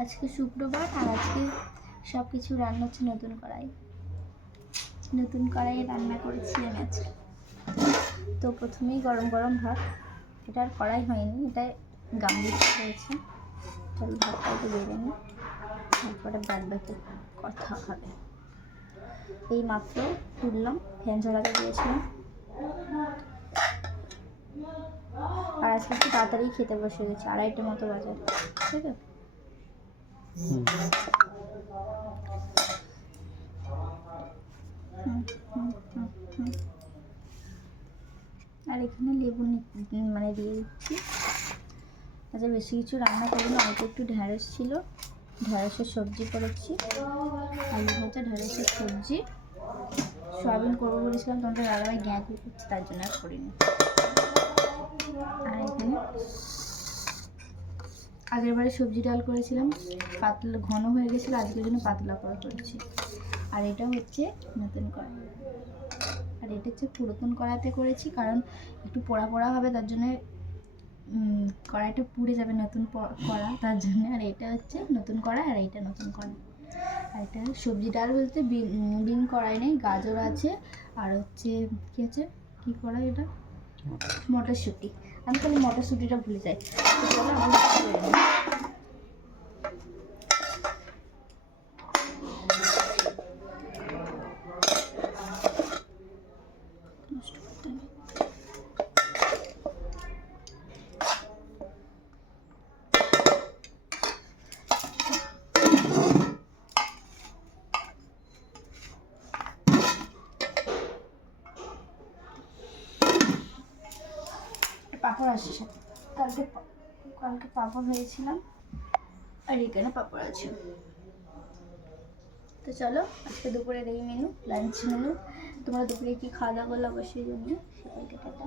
আজকে শুক্রবার আর আজকে সব কিছু রান্না হচ্ছে নতুন কড়াইয়ে রান্না করেছি আমি আজকে। তো প্রথমেই গরম গরম ভাত, এটা আর কড়াই হয়নি, এটা গামলি হয়েছে। চল ভাতটা একটু বেড়ে নিই, তারপরে বাদ বাকি কথা হবে। এই মাত্র তুললাম, ফ্যান ঝরাতে দিয়েছিলাম। আর আজকে একটু তাড়াতাড়ি খেতে বসে গেছি, 2:30 মতো বাজে, ঠিক আছে। আর এখানে লেবু মানে দিয়ে দিচ্ছি। আচ্ছা, বেশি কিছু রান্না করিনি, অল্প একটু ঢ্যাঁড়স ছিল, ঢ্যাঁড়সের সবজি করেছি, আলু ভাজা, ঢ্যাঁড়সের সবজি। সয়াবিন করবো বলেছিলাম, তোমাদের দাদাভাই গ্যাঁ করছে, তার জন্য আর করিনি। আর এখানে আগের বারে সবজি ডাল করেছিলাম, পাতলা ঘন হয়ে গেছিলো, আজকের জন্য পাতলা করে করেছি। আর এটা হচ্ছে নতুন কড়াই, আর এটা হচ্ছে পুরাতন কড়াইতে করেছি, কারণ একটু পোড়া পোড়া হবে, তার জন্য কড়াইটা পুড়ে যাবে, নতুন কড়া, তার জন্য। আর এটা হচ্ছে নতুন কড়াই, আর এইটা নতুন কড়াই। আর এটা সবজি ডাল বলতে বিন কড়াই নেই, গাজর আছে, আর হচ্ছে কী আছে, কী কড়াই এটা, মটরশুঁটি। আমি খালি মটরশুঁটিটা ভুলে যাই। পাঁপড় আসছে, কালকে পাঁপড় হয়েছিলাম, আর এখানে পাঁপড় আছে। তো চলো, আজকে দুপুরের এই মেনু, লাঞ্চ মেনু। তোমরা দুপুরে কি খাওয়া দাওয়া করলে অবশ্যই জানিও। সবাইকে টাটা।